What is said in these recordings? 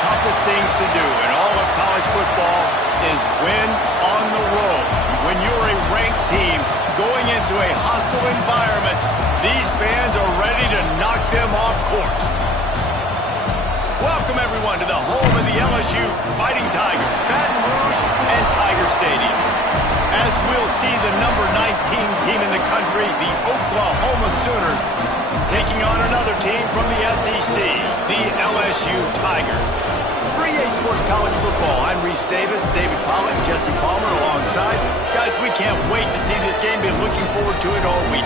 toughest things to do in all of college football is win on the road. When you're a ranked team going into a hostile environment, these fans are ready to knock them off course. Welcome, everyone, to the home of the LSU Fighting Tigers, Baton Rouge and Tiger Stadium. As we'll see the number 19 team in the country, the Oklahoma Sooners, taking on another team from the SEC, the LSU Tigers. For EA Sports College Football, I'm Reese Davis, David Pollock, Jesse Palmer alongside. Guys, we can't wait to see this game. Been looking forward to it all week.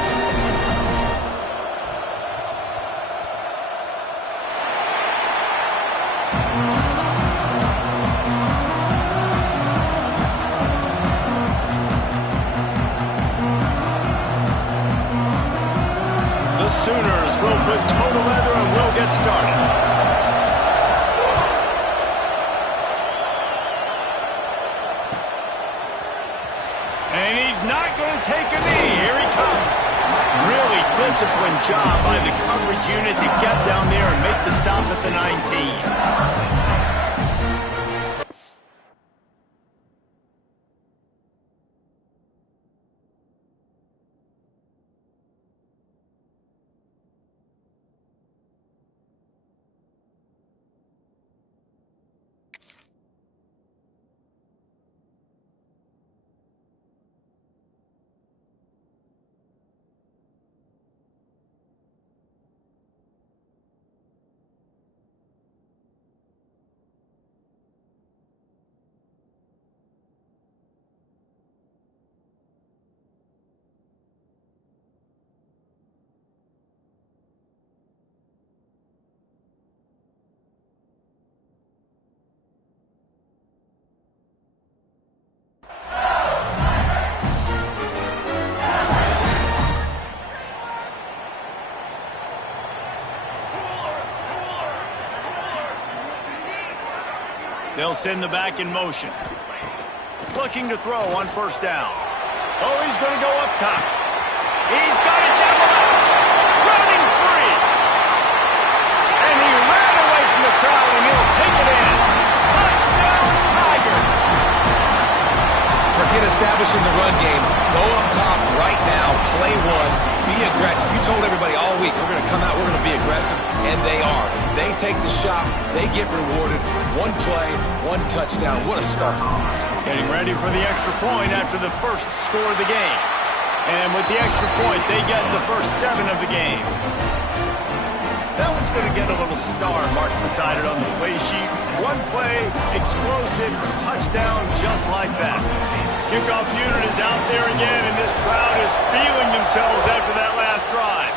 The Sooners will put total leather and we'll get started. And he's not going to take a knee. Here he comes. Really disciplined job by the coverage unit to get down there and make the stop at the 19. They'll send the back in motion. Looking to throw on first down. Oh, he's going to go up top. He's got it down the left. Running free. And he ran away from the crowd, and he'll take it in. Touchdown, Tigers. Forget establishing the run game. Go up top right now. Play one. Be aggressive. You told everybody all week, we're going to come out, we're going to be aggressive, and they are. They take the shot. They get rewarded. One play, one touchdown. What a start. Getting ready for the extra point after the first score of the game. And with the extra point, they get the first 7 of the game. That one's going to get a little star marked beside it on the play sheet. One play, explosive, touchdown, just like that. Kickoff unit is out there again, and this crowd is feeling themselves after that last drive.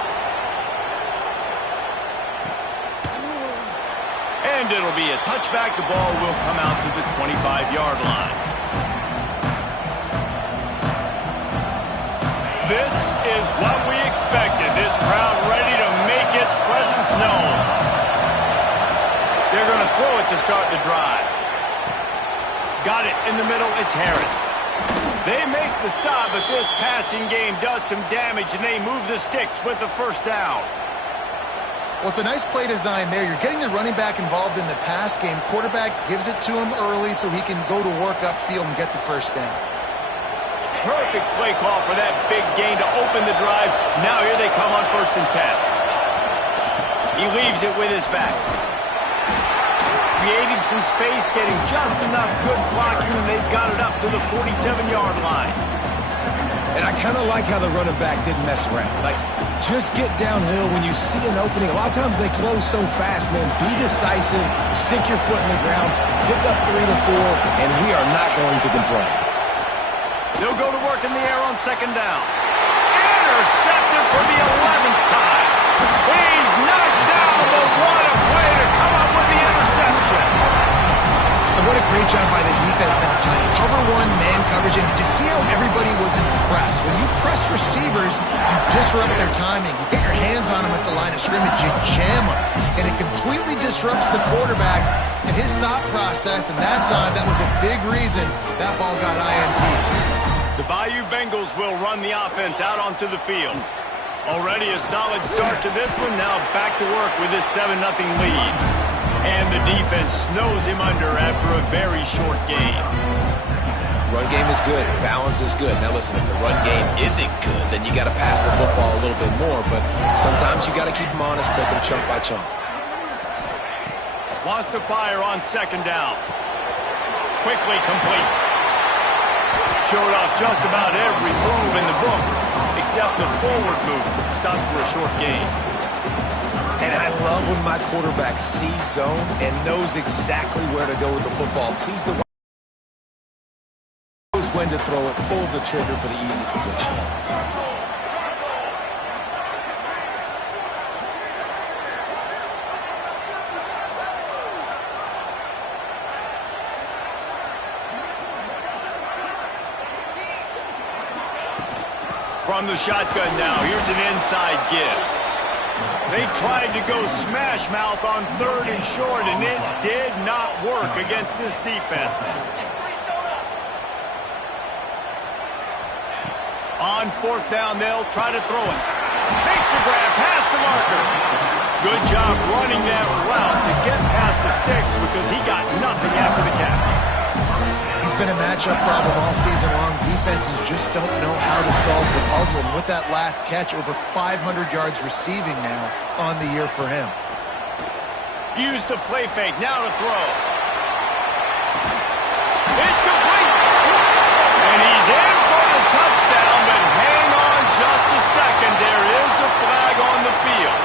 And it'll be a touchback. The ball will come out to the 25-yard line. This is what we expected. This crowd ready to make its presence known. They're going to throw it to start the drive. Got it in the middle. It's Harris. They make the stop, but this passing game does some damage, and they move the sticks with the first down. Well, it's a nice play design there. You're getting the running back involved in the pass game. Quarterback gives it to him early so he can go to work upfield and get the first down. Perfect play call for that big gain to open the drive. Now here they come on 1st and 10. He leaves it with his back. Creating some space, getting just enough good blocking, and they've got it up to the 47-yard line. And I kind of like how the running back didn't mess around. Like, just get downhill when you see an opening. A lot of times they close so fast, man. Be decisive, stick your foot in the ground, pick up 3 to 4, and we are not going to complain. They'll go to work in the air on 2nd down. Intercepted for the 11th time. He's knocked down, but what a way to come up with the interception. And what a great job by the defense that time. Cover 1, man coverage, and did you see how everybody was impressed? When you press receivers, you disrupt their timing. You get your hands on them at the line of scrimmage, you jam them, and it completely disrupts the quarterback and his thought process, and that time, that was a big reason that ball got INT. The Bayou Bengals will run the offense out onto the field. Already a solid start to this one. Now back to work with this 7-0 lead. And the defense snows him under after a very short game. Run game is good. Balance is good. Now listen, if the run game isn't good, then you got to pass the football a little bit more. But sometimes you got to keep them honest, take them chunk by chunk. Wants to fire on second down. Quickly complete. Showed off just about every move in the book, except the forward move. Stopped for a short gain. And I love when my quarterback sees zone and knows exactly where to go with the football. Sees the knows when to throw it, pulls the trigger for the easy completion. From the shotgun now, here's an inside give. They tried to go smash mouth on third and short, and it did not work against this defense. On fourth down, they'll try to throw it. Makes the grab, past the marker. Good job running that route to get past the sticks because he got nothing after the catch. He's been a matchup problem all season long. Defenses just don't know how to solve the puzzle. And with that last catch, over 500 yards receiving now on the year for him. Use the play fake, now to throw. It's complete! And he's in for the touchdown, but hang on just a second. There is a flag on the field.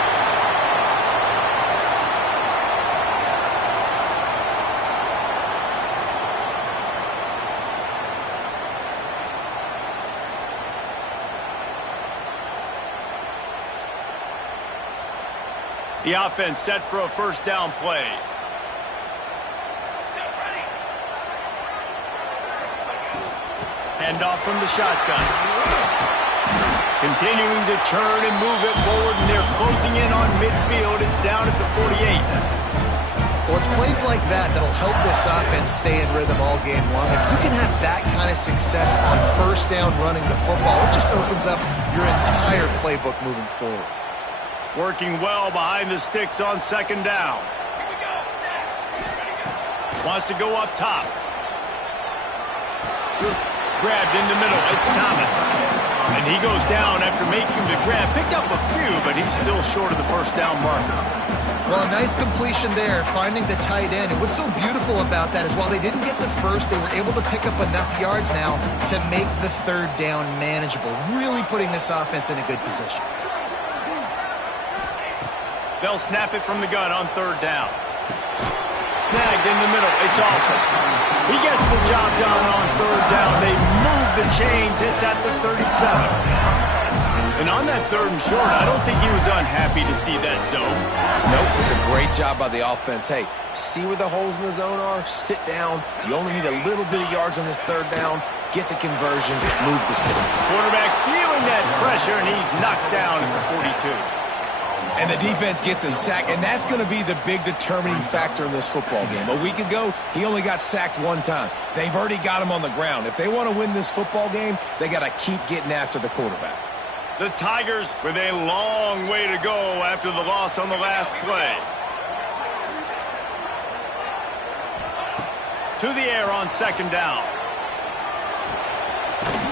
The offense set for a first down play. Handoff from the shotgun. Continuing to turn and move it forward, and they're closing in on midfield. It's down at the 48. Well, it's plays like that that'll help this offense stay in rhythm all game long. If you can have that kind of success on first down running the football, it just opens up your entire playbook moving forward. Working well behind the sticks on second down. Wants to go up top. Grabbed in the middle. It's Thomas. And he goes down after making the grab. Picked up a few, but he's still short of the first down marker. Well, a nice completion there, finding the tight end. And what's so beautiful about that is while they didn't get the first, they were able to pick up enough yards now to make the third down manageable. Really putting this offense in a good position. They'll snap it from the gun on third down. Snagged in the middle. It's awesome. He gets the job done on third down. They move the chains. It's at the 37. And on that third and short, I don't think he was unhappy to see that zone. Nope, it was a great job by the offense. Hey, see where the holes in the zone are? Sit down. You only need a little bit of yards on this third down. Get the conversion. Move the stick. Quarterback feeling that pressure, and he's knocked down at the 42. And the defense gets a sack, and that's going to be the big determining factor in this football game. A week ago, he only got sacked one time. They've already got him on the ground. If they want to win this football game, they got to keep getting after the quarterback. The Tigers with a long way to go after the loss on the last play. To the air on second down.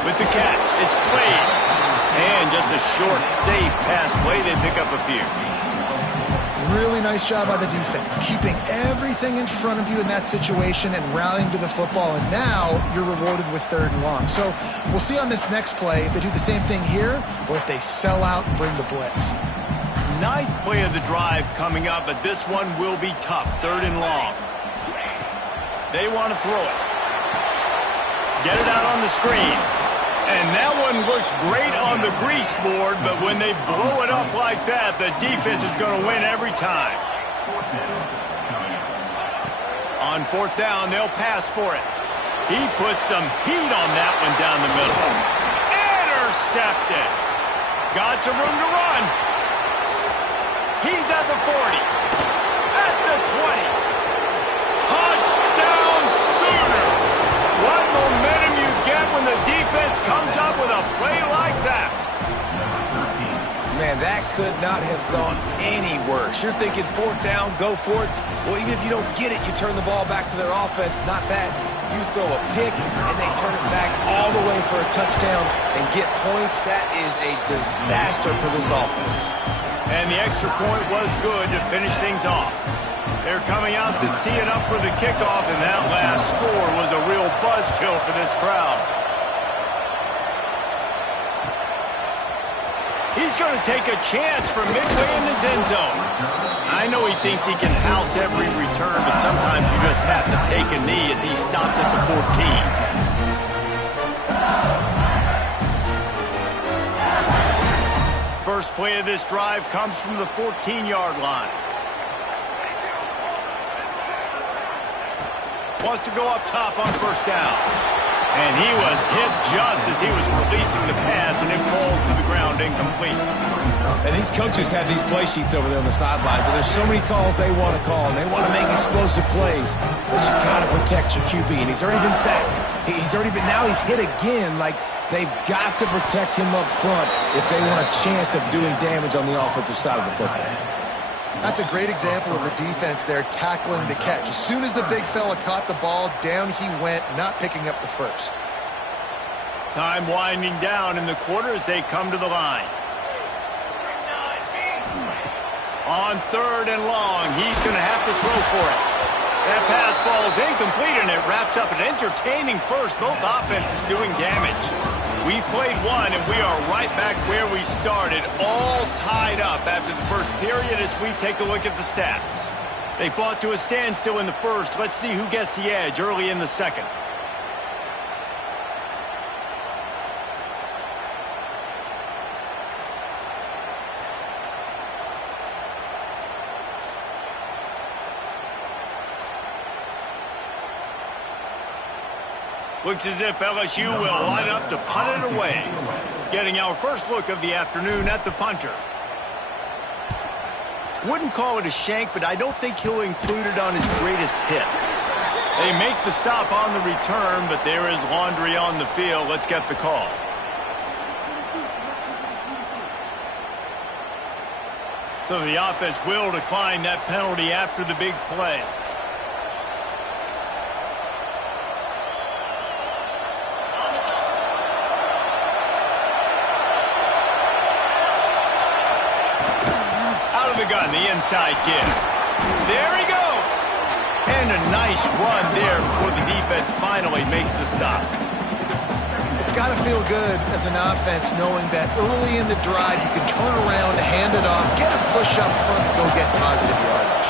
With the catch, it's played. And just a short, safe pass play. They pick up a few. Really nice job by the defense, keeping everything in front of you in that situation and rallying to the football. And now you're rewarded with third and long. So we'll see on this next play if they do the same thing here or if they sell out and bring the blitz. Ninth play of the drive coming up, but this one will be tough. Third and long. They want to throw it. Get it out on the screen. And that one looked great on the grease board, but when they blow it up like that, the defense is going to win every time. On fourth down, they'll pass for it. He puts some heat on that one down the middle. Intercepted. Got some room to run. He's at the 40. At the 20. Touchdown Sooners. What momentum you get when the defense comes up with a play like that. Man, that could not have gone any worse. You're thinking fourth down, go for it. Well, even if you don't get it, you turn the ball back to their offense. Not that. You throw a pick, and they turn it back all the way for a touchdown and get points. That is a disaster for this offense. And the extra point was good to finish things off. They're coming out to tee it up for the kickoff, and that last score was a real buzzkill for this crowd. He's going to take a chance from midway in his end zone. I know he thinks he can house every return, but sometimes you just have to take a knee as he stopped at the 14. First play of this drive comes from the 14-yard line. Wants to go up top on first down. And he was hit just as he was releasing the pass, and it falls to the ground incomplete. And these coaches have these play sheets over there on the sidelines, and there's so many calls they want to call, and they want to make explosive plays, but you got to protect your QB, and he's already been sacked. Now he's hit again. Like, they've got to protect him up front if they want a chance of doing damage on the offensive side of the football. That's a great example of the defense there tackling the catch. As soon as the big fella caught the ball, down he went, not picking up the first. Time winding down in the quarter as they come to the line. On third and long, he's going to have to throw for it. That pass falls incomplete, and it wraps up an entertaining first. Both offenses doing damage. We've played one, and we are right back where we started, all tied up after the first period as we take a look at the stats. They fought to a standstill in the first. Let's see who gets the edge early in the second. Looks as if LSU will line up to punt it away. Getting our first look of the afternoon at the punter. Wouldn't call it a shank, but I don't think he'll include it on his greatest hits. They make the stop on the return, but there is laundry on the field. Let's get the call. So the offense will decline that penalty after the big play. The gun, the inside give. There he goes. And a nice run there before the defense finally makes the stop. It's got to feel good as an offense knowing that early in the drive you can turn around, hand it off, get a push up front, and go get positive yardage.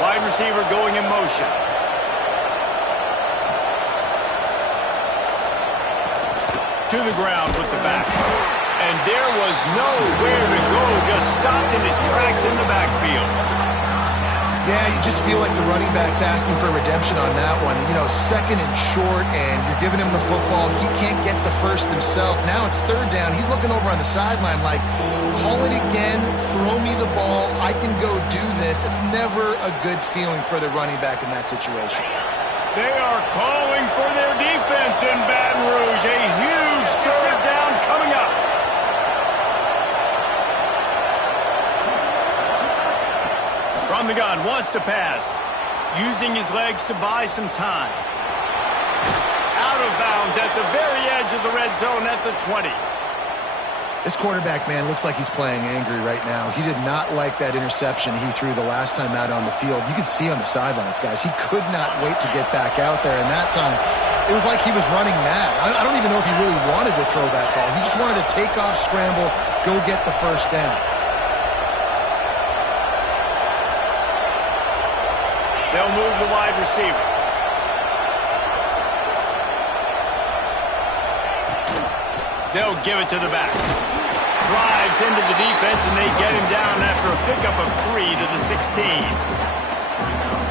Wide receiver going in motion. To the ground with the back. And there was nowhere to go, just stopped in his tracks in the backfield. Yeah, you just feel like the running back's asking for redemption on that one. You know, second and short, and you're giving him the football. He can't get the first himself. Now it's third down. He's looking over on the sideline like, call it again, throw me the ball, I can go do this. It's never a good feeling for the running back in that situation. They are calling for their defense in Baton Rouge. A huge third down coming up. From the gun, wants to pass. Using his legs to buy some time. Out of bounds at the very edge of the red zone at the 20. This quarterback, man, looks like he's playing angry right now. He did not like that interception he threw the last time out on the field. You could see on the sidelines, guys, he could not wait to get back out there. And that time, it was like he was running mad. I don't even know if he really wanted to throw that ball. He just wanted to take off, scramble, go get the first down. They'll move the wide receiver. They'll give it to the back. Drives into the defense, and they get him down after a pickup of 3 to the 16.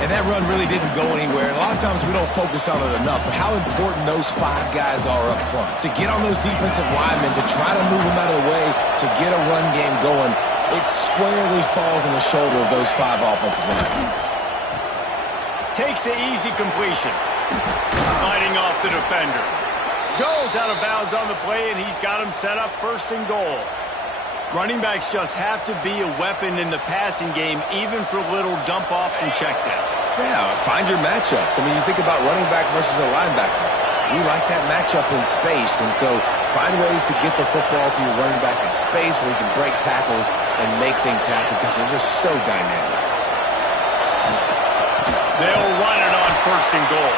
And that run really didn't go anywhere. And a lot of times we don't focus on it enough, but how important those 5 guys are up front. To get on those defensive linemen, to try to move them out of the way, to get a run game going, it squarely falls on the shoulder of those 5 offensive linemen. Takes the easy completion. Fighting off the defender. Goes out of bounds on the play, and he's got him set up first and goal. Running backs just have to be a weapon in the passing game, even for little dump-offs and checkdowns. Yeah, find your matchups. I mean, you think about running back versus a linebacker. We like that matchup in space, and so find ways to get the football to your running back in space where you can break tackles and make things happen because they're just so dynamic. They'll run it on first and goal.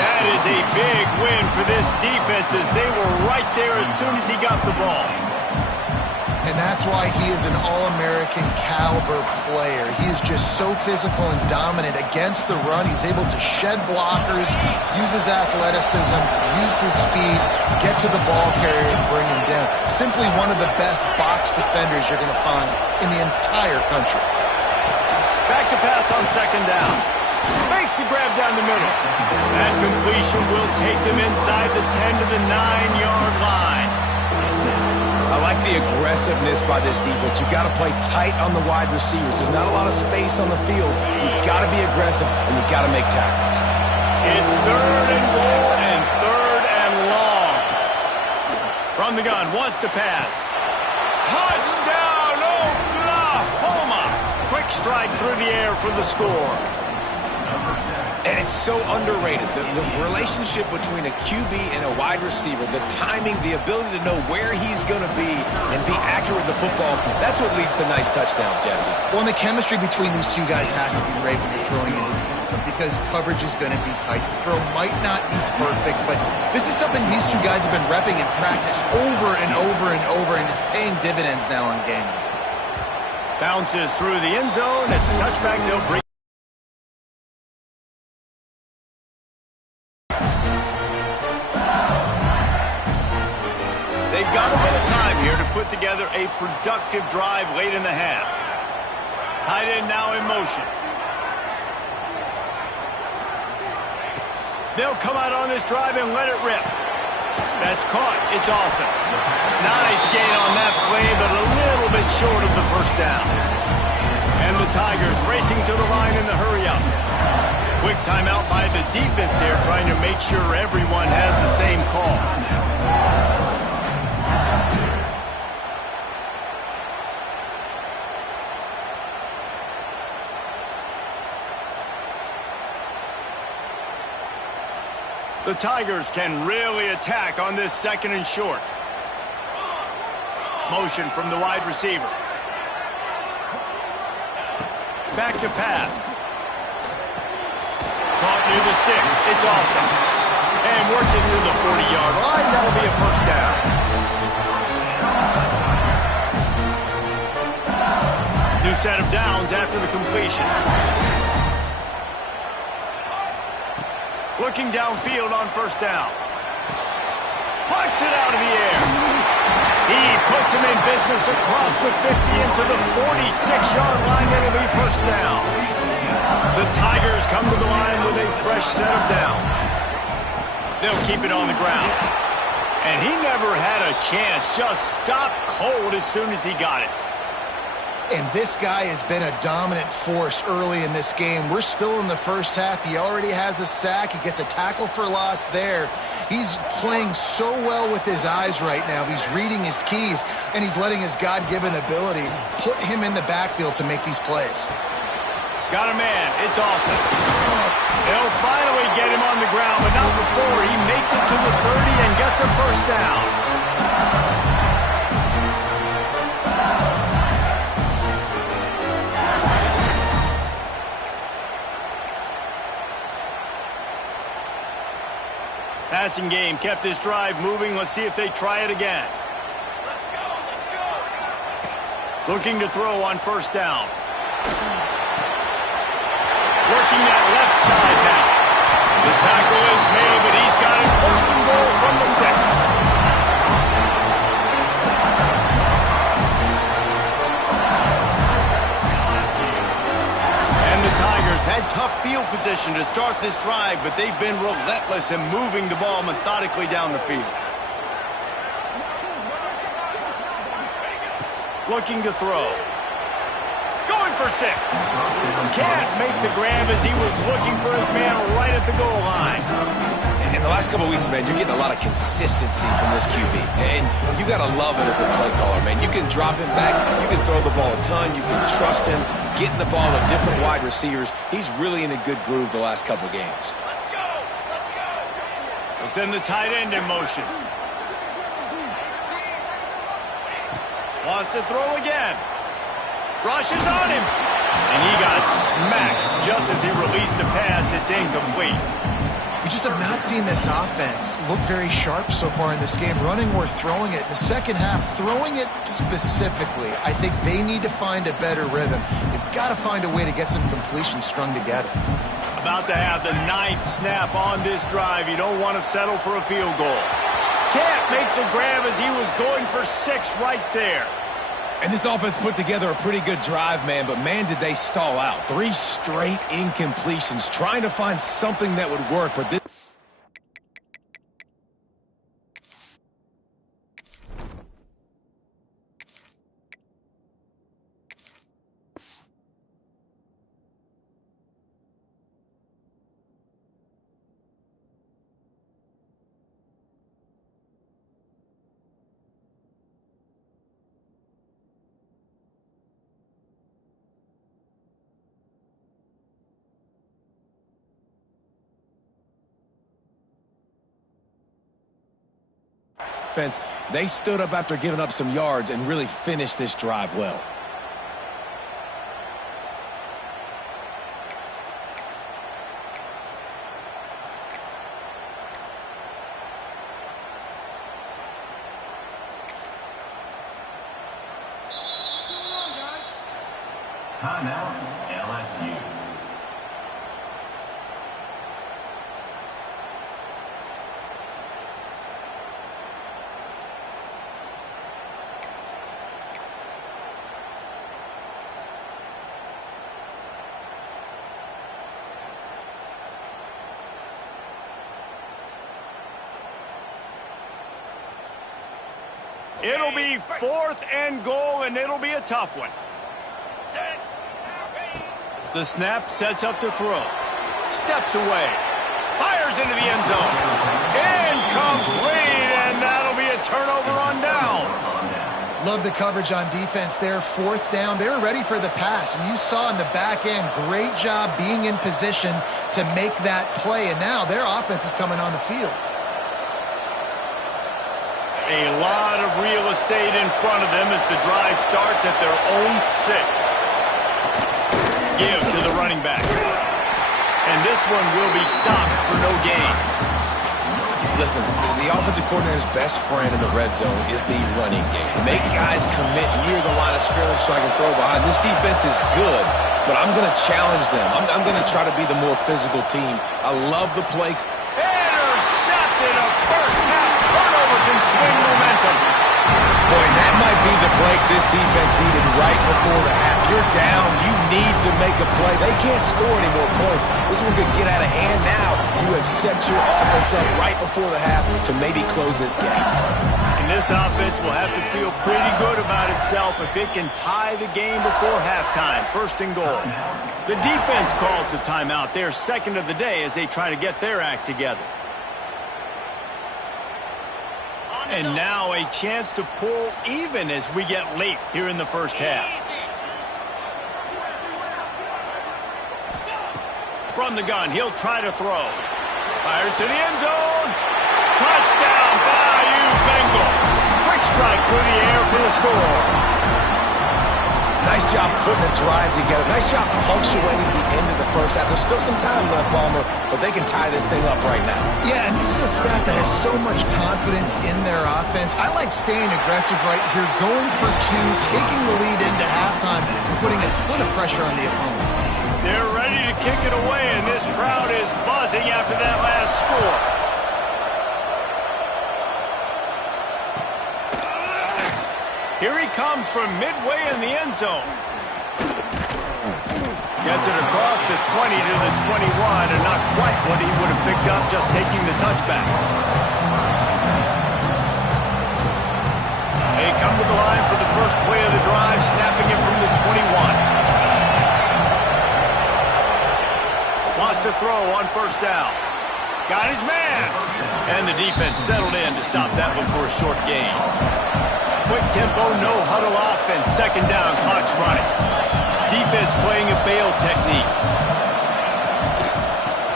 That is a big win for this defense as they were right there as soon as he got the ball. And that's why he is an All-American caliber player. He is just so physical and dominant against the run. He's able to shed blockers, use his athleticism, use his speed, get to the ball carrier and bring him down. Simply one of the best box defenders you're going to find in the entire country. Back to pass on second down. Makes the grab down the middle. That completion will take them inside the 10 to the 9-yard line. I like the aggressiveness by this defense. You've got to play tight on the wide receivers. There's not a lot of space on the field. You've got to be aggressive, and you've got to make tackles. It's third and goal and third and long. From the gun, wants to pass. Touchdown, Oklahoma! Quick strike through the air for the score. And it's so underrated. The relationship between a QB and a wide receiver, the timing, the ability to know where he's going to be and be accurate with the football, that's what leads to nice touchdowns, Jesse. Well, and the chemistry between these two guys has to be great when you're throwing into the end zone because coverage is going to be tight. The throw might not be perfect, but this is something these two guys have been repping in practice over and over and over, and it's paying dividends now on game day. Bounces through the end zone. It's a touchback. They'll bring. They've got a little time here to put together a productive drive late in the half. Tight end now in motion. They'll come out on this drive and let it rip. That's caught. It's awesome. Nice gain on that play, but a little bit short of the first down. And the Tigers racing to the line in the hurry-up. Quick timeout by the defense there, trying to make sure everyone has the same call. The Tigers can really attack on this second and short. Motion from the wide receiver. Back to pass. Caught near the sticks. It's awesome. And works it to the 40-yard line. That'll be a first down. New set of downs after the completion. Looking downfield on first down. Plucks it out of the air. He puts him in business across the 50 into the 46-yard line. It'll be first down. The Tigers come to the line with a fresh set of downs. They'll keep it on the ground. And he never had a chance. Just stopped cold as soon as he got it. And this guy has been a dominant force early in this game. We're still in the first half. He already has a sack. He gets a tackle for loss there. He's playing so well with his eyes right now. He's reading his keys, and he's letting his God-given ability put him in the backfield to make these plays. Got a man. It's awesome. They'll finally get him on the ground, but not before he makes it to the 30 and gets a first down. Passing game kept this drive moving. Let's see if they try it again. Looking to throw on first down. Working that left side now. The tackle is made, but he's got it first and goal from the 6. And the Tigers had tough field position to start this drive, but they've been relentless in moving the ball methodically down the field. Looking to throw. Going for 6. Can't make the grab as he was looking for his man right at the goal line. In the last couple of weeks, man, you're getting a lot of consistency from this QB. And you got to love it as a play caller, man. You can drop him back. You can throw the ball a ton. You can trust him, getting the ball to different wide receivers. He's really in a good groove the last couple of games. We'll send the tight end in motion. Wants to throw again. Rushes on him. And he got smacked just as he released the pass. It's incomplete. We just have not seen this offense look very sharp so far in this game, running or throwing it. In the second half, throwing it specifically, I think they need to find a better rhythm. They've got to find a way to get some completions strung together. About to have the 9th snap on this drive. You don't want to settle for a field goal. Can't make the grab as he was going for 6 right there. And this offense put together a pretty good drive, man, but man, did they stall out. 3 straight incompletions, trying to find something that would work, but this... They stood up after giving up some yards and really finished this drive well. Timeout, LSU. It'll be 4th and goal, and it'll be a tough one. The snap sets up to throw. Steps away. Fires into the end zone. Incomplete, and that'll be a turnover on downs. Love the coverage on defense there. 4th down. They were ready for the pass, and you saw in the back end, great job being in position to make that play, and now their offense is coming on the field. A lot of real estate in front of them as the drive starts at their own 6. Give to the running back. And this one will be stopped for no gain. Listen, the offensive coordinator's best friend in the red zone is the running game. Make guys commit near the line of scrimmage so I can throw behind. This defense is good, but I'm going to challenge them. I'm going to try to be the more physical team. I love the play. Intercepted. A first half turnover can swing momentum. Boy, that might be the break this defense needed right before the half. You're down. You need to make a play. They can't score any more points. This one could get out of hand now. You have set your offense up right before the half to maybe close this gap. And this offense will have to feel pretty good about itself if it can tie the game before halftime. 1st and goal. The defense calls the timeout. They're 2nd of the day as they try to get their act together. And now a chance to pull even as we get late here in the first half. From the gun, he'll try to throw. Fires to the end zone. Touchdown, Bayou Bengals. Quick strike through the air for the score. Nice job putting a drive together. Nice job punctuating the end of the first half. There's still some time left, Palmer, but they can tie this thing up right now. Yeah, and this is a staff that has so much confidence in their offense. I like staying aggressive right here, going for 2, taking the lead into halftime, and putting a ton of pressure on the opponent. They're ready to kick it away, and this crowd is buzzing after that last score. Here he comes from midway in the end zone. Gets it across the 20 to the 21, and not quite what he would have picked up just taking the touchback. They come to the line for the first play of the drive, snapping it from the 21. Wants to throw on 1st down. Got his man. And the defense settled in to stop that one for a short gain. Quick tempo, no huddle offense. Second down, clock's running. Defense playing a bail technique.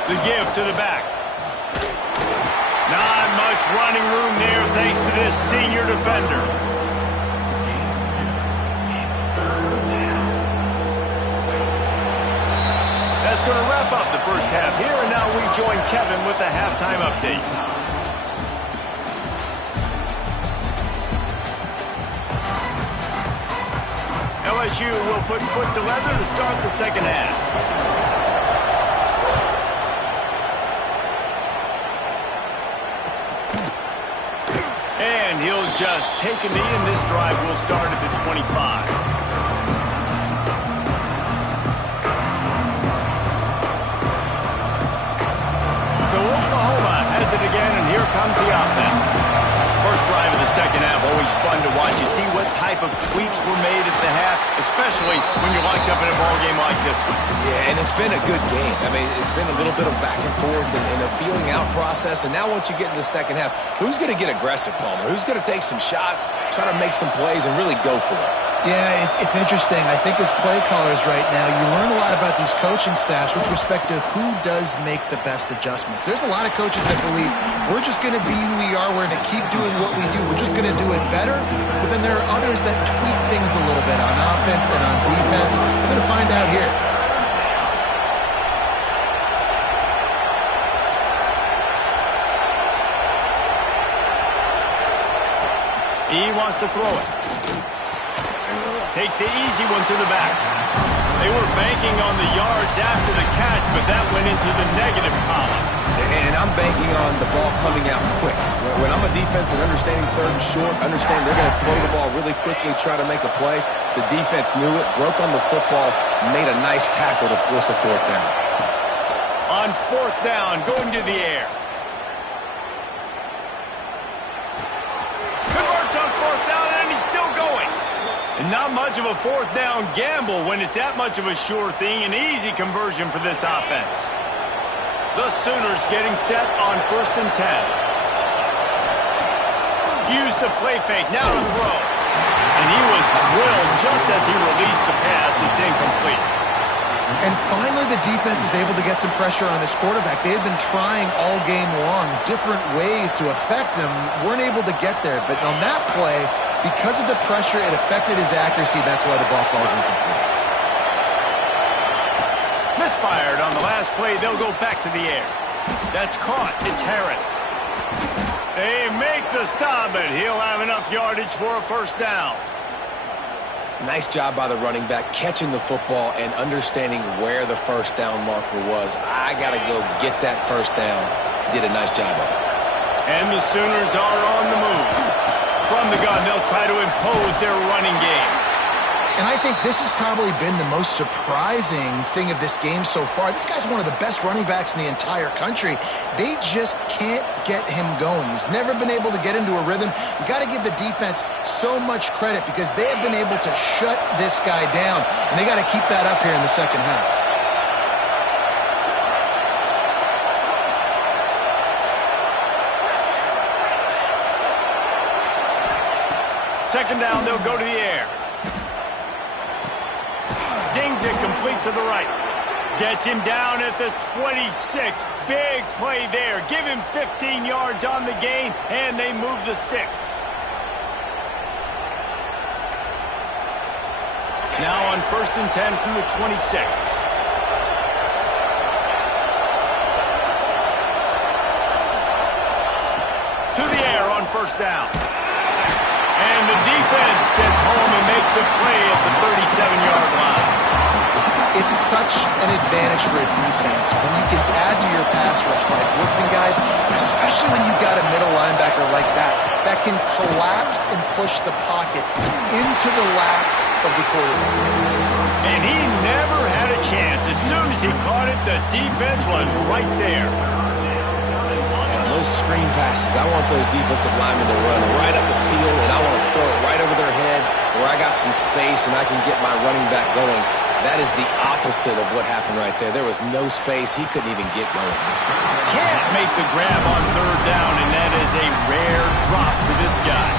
The give to the back. Not much running room there thanks to this senior defender. That's going to wrap up the first half here, and now we join Kevin with the halftime update. LSU will put foot to leather to start the second half. And he'll just take a knee, and this drive will start at the 25. So Oklahoma has it again, and here comes the offense. First drive of the second half, always fun to watch. You see what type of tweaks were made at the half, especially when you're locked up in a ball game like this one. Yeah, and it's been a good game. I mean, it's been a little bit of back and forth and a feeling out process. And now once you get in the second half, who's going to get aggressive, Palmer? Who's going to take some shots, try to make some plays, and really go for it? Yeah, it's interesting. I think as play callers right now, you learn a lot about these coaching staffs with respect to who does make the best adjustments. There's a lot of coaches that believe we're just going to be who we are. We're going to keep doing what we do. We're just going to do it better. But then there are others that tweak things a little bit on offense and on defense. We're going to find out here. He wants to throw it. Takes the easy one to the back. They were banking on the yards after the catch, but that went into the negative column. And I'm banking on the ball coming out quick. When I'm a defense and understanding third and short, understand they're going to throw the ball really quickly, try to make a play. The defense knew it, broke on the football, made a nice tackle to force a fourth down. On fourth down, going to the air. Converts on fourth down, and he's still going. And not much of a fourth down gamble when it's that much of a sure thing. An easy conversion for this offense. The Sooners getting set on 1st and 10. Use the play fake, now to throw. And he was drilled just as he released the pass. It's incomplete. And finally, the defense is able to get some pressure on this quarterback. They had been trying all game long different ways to affect him. Weren't able to get there. But on that play, because of the pressure, it affected his accuracy. That's why the ball falls incomplete. Misfired on the last play. They'll go back to the air. That's caught. It's Harris. They make the stop, but he'll have enough yardage for a first down. Nice job by the running back, catching the football and understanding where the first down marker was. I got to go get that first down. Did a nice job of it. And the Sooners are on the move. From the gun, they'll try to impose their running game. And I think this has probably been the most surprising thing of this game so far. This guy's one of the best running backs in the entire country. They just can't get him going. He's never been able to get into a rhythm. You got to give the defense so much credit because they have been able to shut this guy down. And they got to keep that up here in the second half. Second down, they'll go to the air. Zings it complete to the right. Gets him down at the 26. Big play there. Give him 15 yards on the gain, and they move the sticks. Now on 1st and 10 from the 26. To the air on first down. And the defense gets home and makes a play at the 37-yard line. It's such an advantage for a defense when you can add to your pass rush by blitzing guys, but especially when you've got a middle linebacker like that can collapse and push the pocket into the lap of the quarterback. And he never had a chance. As soon as he caught it, the defense was right there. Those screen passes, I want those defensive linemen to run right up the field, and I want to throw it right over their head where I got some space and I can get my running back going. That is the opposite of what happened right there. There was no space. He couldn't even get going. Can't make the grab on third down, and that is a rare drop for this guy.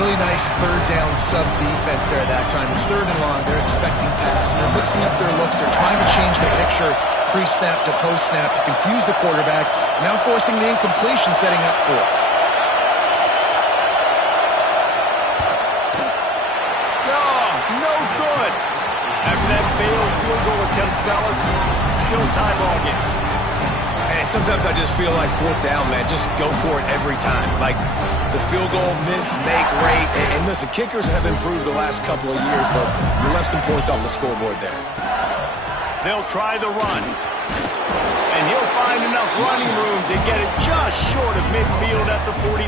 Really nice third down sub defense there at that time. It's third and long. They're expecting pass. They're mixing up their looks. They're trying to change the picture pre-snap to post-snap to confuse the quarterback. Now forcing the incompletion, setting up fourth. No good. After that failed field goal attempt, fellas, still tie ball game. And sometimes I just feel like fourth down, man, just go for it every time. Like the field goal miss, make rate. And listen, kickers have improved the last couple of years, but you left some points off the scoreboard there. They'll try the run. And he'll find enough running room to get it just short of midfield at the 49.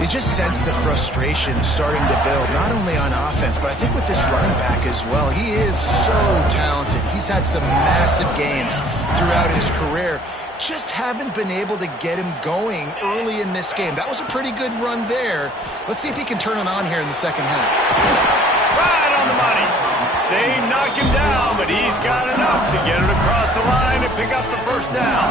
You just sense the frustration starting to build, not only on offense, but I think with this running back as well. He is so talented. He's had some massive games throughout his career. Just haven't been able to get him going early in this game. That was a pretty good run there. Let's see if he can turn it on here in the second half. Right on the money. They knock him down, but he's got enough to get it across the line and pick up the first down.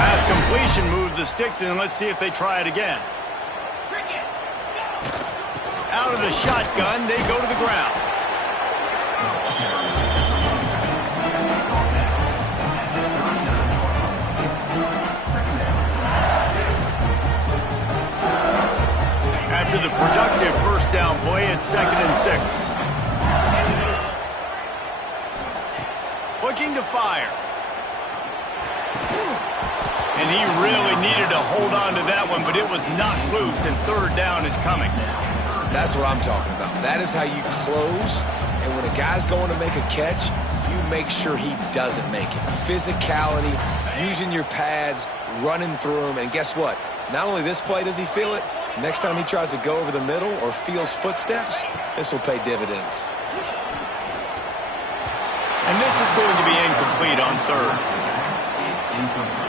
Last completion moved the sticks in. Let's see if they try it again. Out of the shotgun, they go to the ground. After the productive first down play, it's 2nd and 6. Looking to fire. And he really needed to hold on to that one, but it was knocked loose, and third down is coming. That's what I'm talking about. That is how you close, and when a guy's going to make a catch, you make sure he doesn't make it. Physicality, using your pads, running through him, and guess what? Not only this play does he feel it, next time he tries to go over the middle or feels footsteps, this will pay dividends. And this is going to be incomplete on third. Incomplete.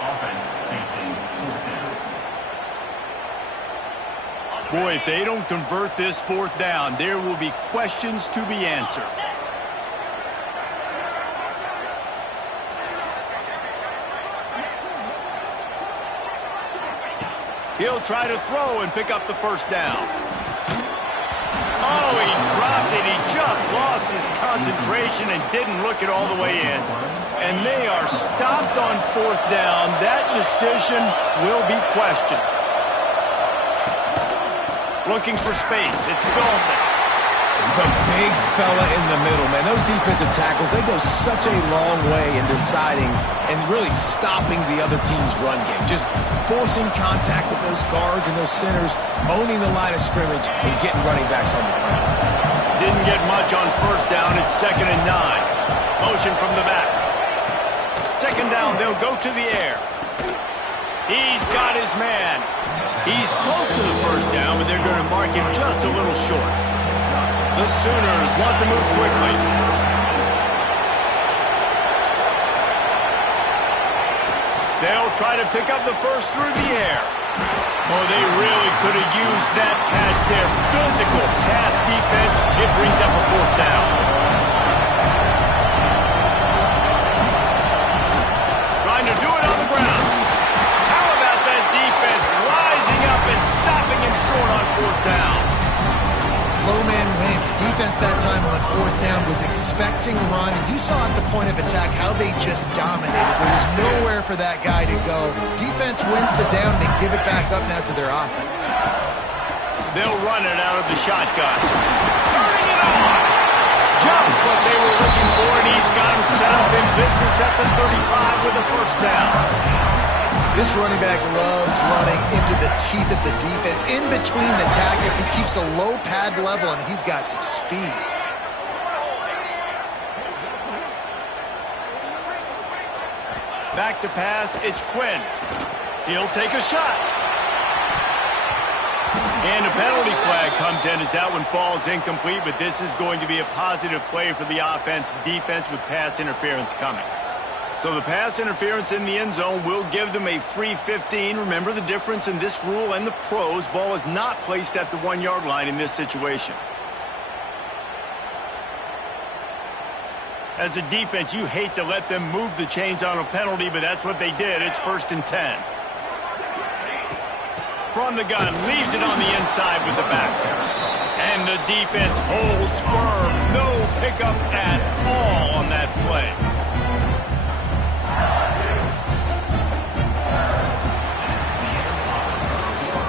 Offense facing fourth down. Boy, if they don't convert this fourth down, there will be questions to be answered. He'll try to throw and pick up the first down. Oh, he dropped it. He just lost his concentration and didn't look it all the way in. And they are stopped on fourth down. That decision will be questioned. Looking for space. It's Dalton. The big fella in the middle, man. Those defensive tackles, they go such a long way in deciding and really stopping the other team's run game. Just forcing contact with those guards and those centers, owning the line of scrimmage, and getting running backs on the ground. Didn't get much on first down. It's 2nd and 9. Motion from the back. Second down, they'll go to the air. He's got his man. He's close to the first down, but they're going to mark him just a little short. The Sooners want to move quickly. They'll try to pick up the first through the air. Oh, they really could have used that catch there. Physical pass defense. It brings up a fourth down. Trying to do it on the ground. How about that defense rising up and stopping him short on fourth down? Low man wins. Defense that time on fourth down was expecting a run, and you saw at the point of attack how they just dominated. There was nowhere for that guy to go. Defense wins the down. They give it back up now to their offense. They'll run it out of the shotgun. Turning it on! Just what they were looking for, and he's got him set up in business at the 35 with a first down. This running back loves running into the teeth of the defense. In between the tackles, he keeps a low pad level, and he's got some speed. Back to pass, it's Quinn. He'll take a shot. And a penalty flag comes in as that one falls incomplete, but this is going to be a positive play for the offense. Defense with pass interference coming. So the pass interference in the end zone will give them a free 15. Remember the difference in this rule and the pros. Ball is not placed at the 1-yard line in this situation. As a defense, you hate to let them move the chains on a penalty, but that's what they did. It's 1st and 10. From the gun, leaves it on the inside with the back. And the defense holds firm. No pickup at all on that play.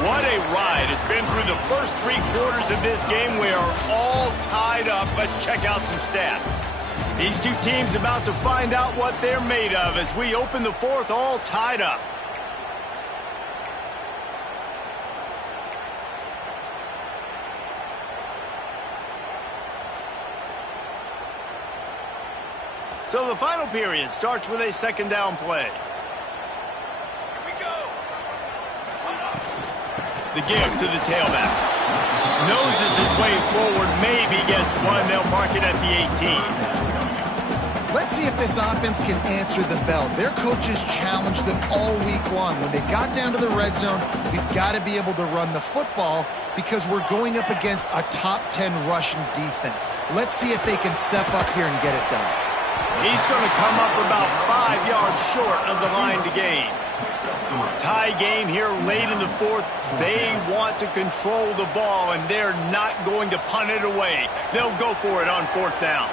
What a ride. It's been through the first 3 quarters of this game. We are all tied up. Let's check out some stats. These two teams about to find out what they're made of as we open the 4th all tied up. So the final period starts with a 2nd down play. Here we go. The give to the tailback. Noses his way forward, maybe gets one. They'll mark it at the 18. Let's see if this offense can answer the bell. Their coaches challenged them all week long. When they got down to the red zone, we've got to be able to run the football because we're going up against a top 10 rushing defense. Let's see if they can step up here and get it done. He's going to come up about 5 yards short of the line to gain. Tie game here late in the 4th. They want to control the ball, and they're not going to punt it away. They'll go for it on 4th down.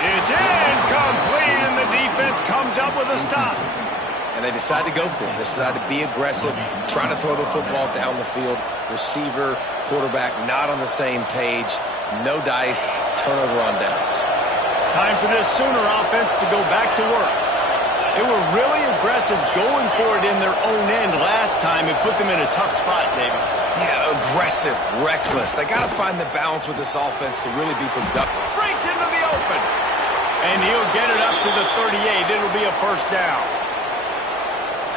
It's incomplete, and the defense comes up with a stop. And they decide to go for it. They decide to be aggressive, trying to throw the football down the field. Receiver, quarterback, not on the same page. No dice, turnover on downs. Time for this Sooner offense to go back to work. They were really aggressive going for it in their own end last time. It put them in a tough spot, David. Yeah, aggressive, reckless. They got to find the balance with this offense to really be productive. Breaks into the open. And he'll get it up to the 38. It'll be a 1st down.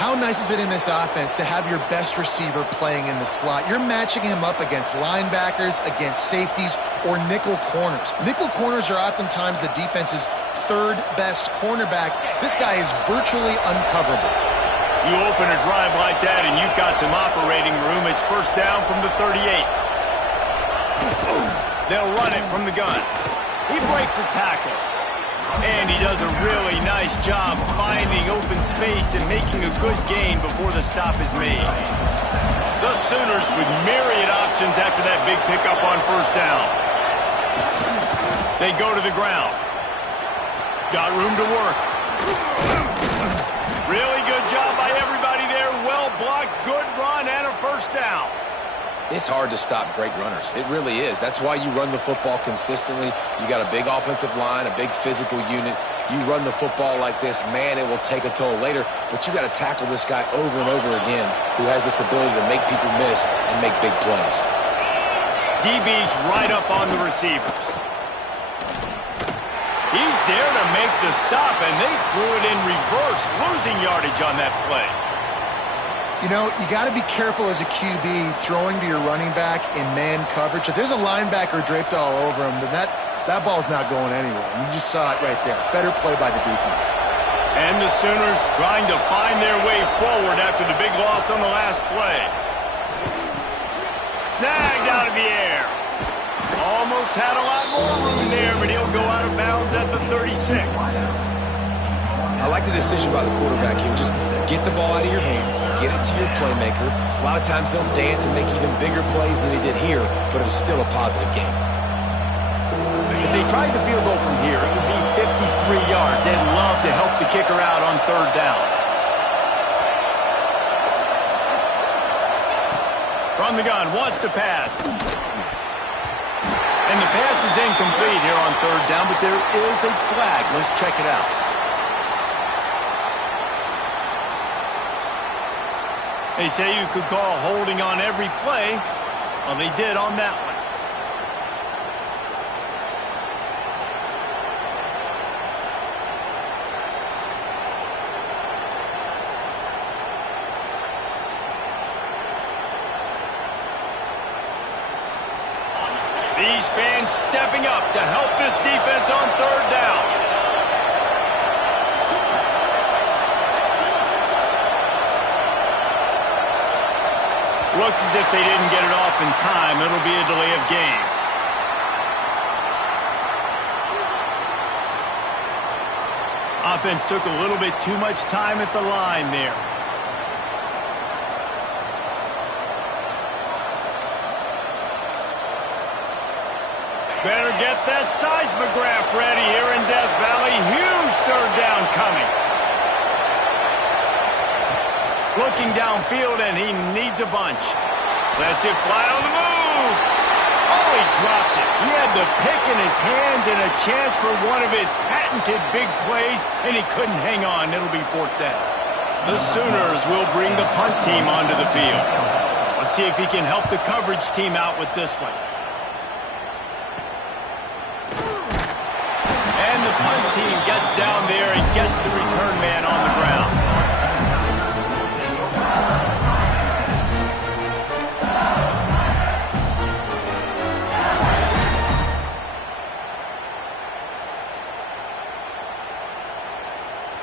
How nice is it in this offense to have your best receiver playing in the slot? You're matching him up against linebackers, against safeties, or nickel corners. Nickel corners are oftentimes the defense's 3rd best cornerback. This guy is virtually uncoverable. You open a drive like that and you've got some operating room. It's 1st down from the 38. They'll run it from the gun. He breaks a tackle. And he does a really nice job finding open space and making a good gain before the stop is made. The Sooners with myriad options after that big pickup on 1st down. They go to the ground. Got room to work. Really good job by everybody there. Well blocked, good run, and a 1st down. It's hard to stop great runners. It really is. That's why you run the football consistently. You got a big offensive line, a big physical unit. You run the football like this, man, it will take a toll later. But you got to tackle this guy over and over again who has this ability to make people miss and make big plays. DB's right up on the receivers. He's there to make the stop, and they threw it in reverse, losing yardage on that play. You know, you got to be careful as a QB throwing to your running back in man coverage. If there's a linebacker draped all over him, then that ball's not going anywhere. And you just saw it right there. Better play by the defense. And the Sooners trying to find their way forward after the big loss on the last play. Snagged out of the air. Almost had a lot more room there, but he'll go out of bounds at the 36. I like the decision by the quarterback here. Just get the ball out of your hands, get it to your playmaker. A lot of times he'll dance and make even bigger plays than he did here, but it was still a positive game. If they tried the field goal from here, it would be 53 yards. They'd love to help the kicker out on 3rd down. From the gun, wants to pass. And the pass is incomplete here on 3rd down, but there is a flag. Let's check it out. They say you could call holding on every play. Well, they did on that one. These fans stepping up to help this defense on 3rd down. Looks as if they didn't get it off in time. It'll be a delay of game. Offense took a little bit too much time at the line there. Better get that seismograph ready here in Death Valley. Huge third down coming. Looking downfield, and he needs a bunch. Lets it fly on the move. Oh, he dropped it. He had the pick in his hands and a chance for one of his patented big plays, and he couldn't hang on. It'll be fourth down. The Sooners will bring the punt team onto the field. Let's see if he can help the coverage team out with this one. And the punt team gets down there and gets the return man on the ground.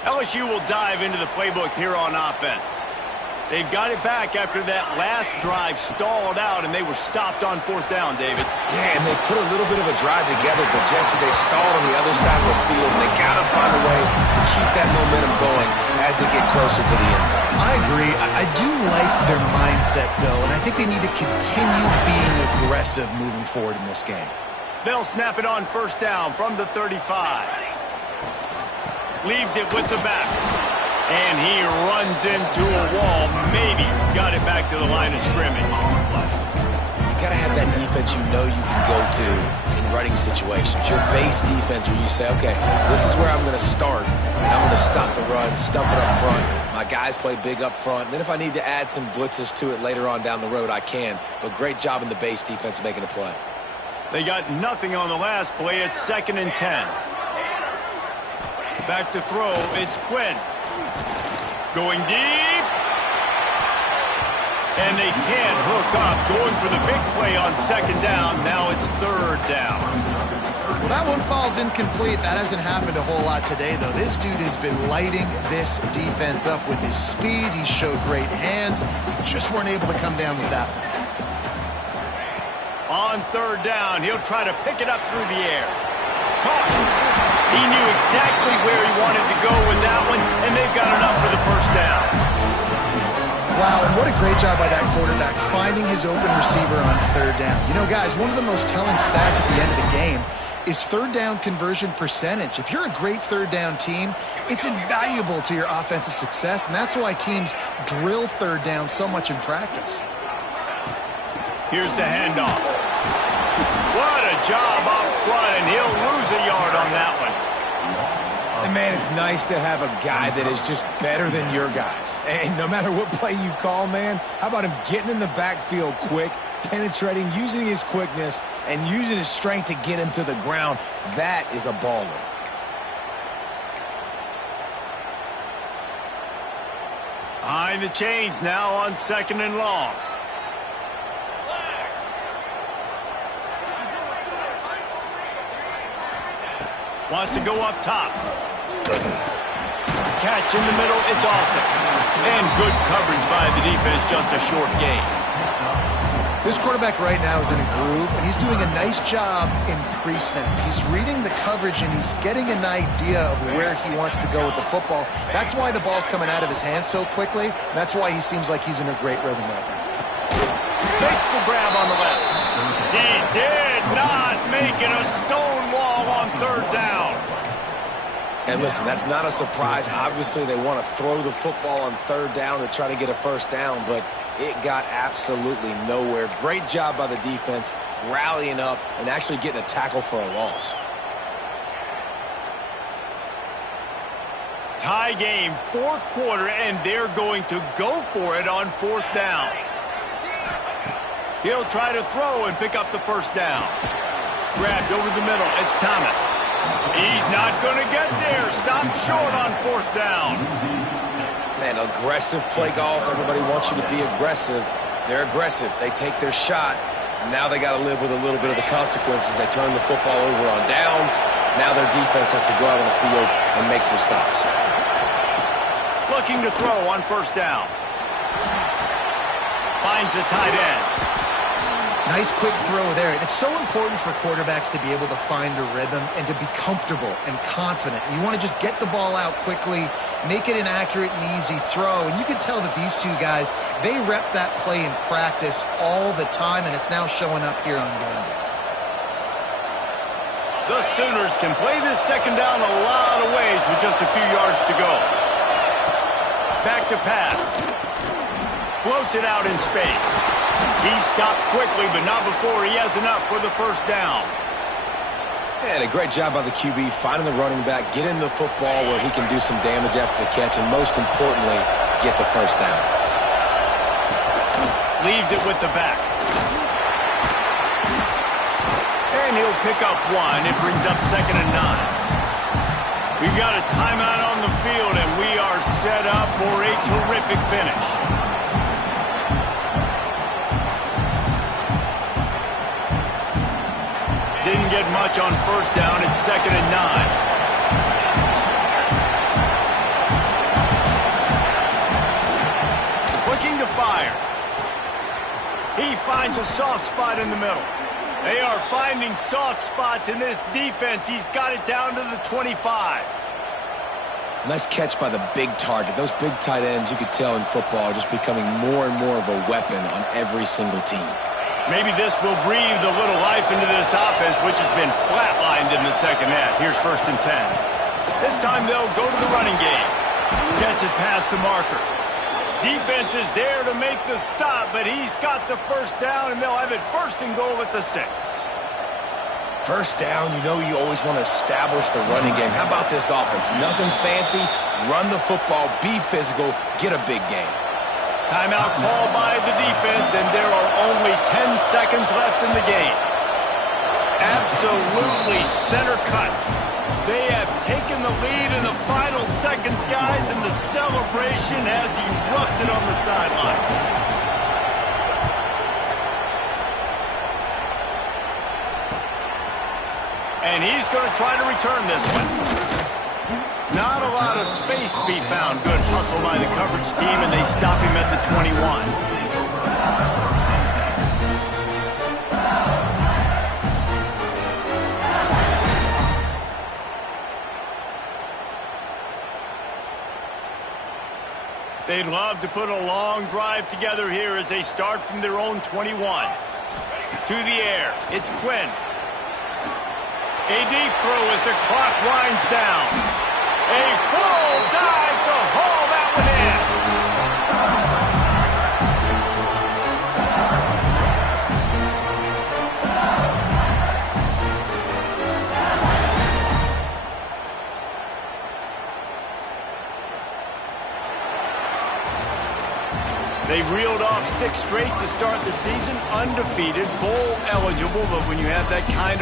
LSU will dive into the playbook here on offense. They've got it back after that last drive stalled out, and they were stopped on fourth down, David. Yeah, and they put a little bit of a drive together, but, Jesse, they stalled on the other side of the field, and they got to find a way to keep that momentum going as they get closer to the end zone. I agree. I do like their mindset, though, and I think they need to continue being aggressive moving forward in this game. They'll snap it on first down from the 35. Leaves it with the back. And he runs into a wall. Maybe got it back to the line of scrimmage. You got to have that defense you know you can go to in running situations. Your base defense where you say, okay, this is where I'm going to start, and I'm going to stop the run, stuff it up front. My guys play big up front. And then if I need to add some blitzes to it later on down the road, I can. But great job in the base defense making a play. They got nothing on the last play. It's 2nd and 10. Back to throw. It's Quinn. Going deep. And they can't hook up. Going for the big play on 2nd down. Now it's 3rd down. Well, that one falls incomplete. That hasn't happened a whole lot today, though. This dude has been lighting this defense up with his speed. He showed great hands. Just weren't able to come down with that one. On 3rd down, he'll try to pick it up through the air. Caught. He knew exactly where he wanted to go with that one, and they've got enough for the first down. Wow, and what a great job by that quarterback, finding his open receiver on 3rd down. You know, guys, one of the most telling stats at the end of the game is 3rd down conversion percentage. If you're a great 3rd down team, it's invaluable to your offensive success, and that's why teams drill 3rd down so much in practice. Here's the handoff. What a job up front, and he'll lose a yard on that one. And, man, it's nice to have a guy that is just better than your guys. And no matter what play you call, man, how about him getting in the backfield quick, penetrating, using his quickness, and using his strength to get him to the ground? That is a baller. Behind the chains now on 2nd and long. Wants to go up top. Catch in the middle, it's awesome. And good coverage by the defense, just a short gain. This quarterback right now is in a groove, and he's doing a nice job in pre-snap. He's reading the coverage, and he's getting an idea of where he wants to go with the football. That's why the ball's coming out of his hands so quickly, and that's why he seems like he's in a great rhythm right now. Makes the grab on the left. He did not make it a stone wall on 3rd down. And listen, that's not a surprise. Obviously, they want to throw the football on 3rd down to try to get a first down, but it got absolutely nowhere. Great job by the defense, rallying up and actually getting a tackle for a loss. Tie game, 4th quarter, and they're going to go for it on 4th down. He'll try to throw and pick up the first down. Grabbed over the middle. It's Thomas. He's not going to get there. Stopped short on 4th down. Man, aggressive play calls. Everybody wants you to be aggressive. They're aggressive. They take their shot. Now they got to live with a little bit of the consequences. They turn the football over on downs. Now their defense has to go out on the field and make some stops. Looking to throw on 1st down. finds the tight end. Nice quick throw there. And it's so important for quarterbacks to be able to find a rhythm and to be comfortable and confident. You want to just get the ball out quickly, make it an accurate and easy throw. And you can tell that these two guys, they rep that play in practice all the time, and it's now showing up here on game day. The Sooners can play this second down a lot of ways with just a few yards to go. Back to pass. Floats it out in space. He stopped quickly, but not before he has enough for the first down. And a great job by the QB finding the running back, getting the football where he can do some damage after the catch, and most importantly, get the first down. Leaves it with the back. And he'll pick up one. It brings up 2nd and 9. We've got a timeout on the field, and we are set up for a terrific finish. Didn't get much on first down. It's 2nd and 9. Looking to fire. He finds a soft spot in the middle. They are finding soft spots in this defense. He's got it down to the 25. Nice catch by the big target. Those big tight ends, you could tell in football, are just becoming more and more of a weapon on every single team. Maybe this will breathe a little life into this offense, which has been flatlined in the second half. Here's 1st and 10. This time they'll go to the running game. Gets it past the marker. Defense is there to make the stop, but he's got the first down, and they'll have it 1st and goal at the 6. First down, you know you always want to establish the running game. How about this offense? Nothing fancy. Run the football, be physical, get a big gain. Timeout called by the defense, and there are only 10 seconds left in the game. Absolutely center cut. They have taken the lead in the final seconds, guys, and the celebration has erupted on the sideline. And he's going to try to return this one. Not a lot of space to be found. Good hustle by the coverage team, and they stop him at the 21. They'd love to put a long drive together here as they start from their own 21. To the air, it's Quinn. A deep throw as the clock winds down. A full dive to haul that one in. They reeled off 6 straight to start the season, undefeated, bowl eligible, but when you have that kind of